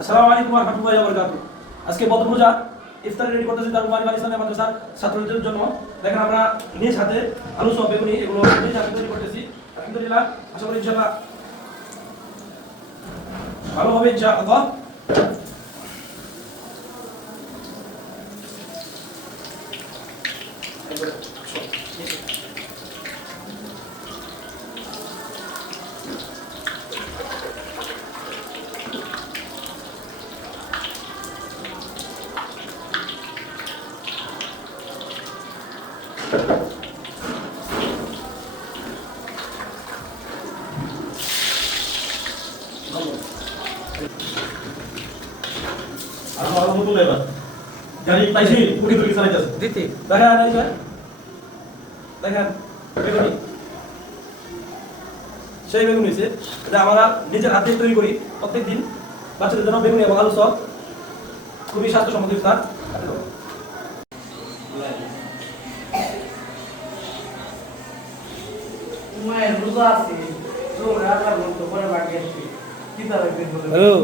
আসসালামু আলাইকুম ওয়া রাহমাতুল্লাহি ওয়া বারাকাতুহু। আজকে বদরুজা ইফতার রেডি করতেছি তার মুবারক আলী ইসলামের মাদ্রাসার ছাত্রদের জন্য। দেখেন আমরা নিজ হাতে আলু সহ বেগুনি এগুলো নিজ হাতে তৈরি করতেছি। আলহামদুলিল্লাহ, আশা করি ইনশাআল্লাহ ভালো হবে ইনশাআল্লাহ। গাড়ি পাইছি উড়ি ধরে চালাইতেছে দিতে দেখা নাই ভাই দেখেন বেগুনি সেই বেগুনি হয়েছে। এটা আমরা নিজের হাতে তৈরি করি প্রত্যেকদিন বাচ্চাদের জন্য। বেগুনি এবং আলু সব খুবই স্বাস্থ্যসম্মত ইফতার। মায়ের রোজা আছে তো রাখার মতো করে বাকি আছে কি তার হ্যালো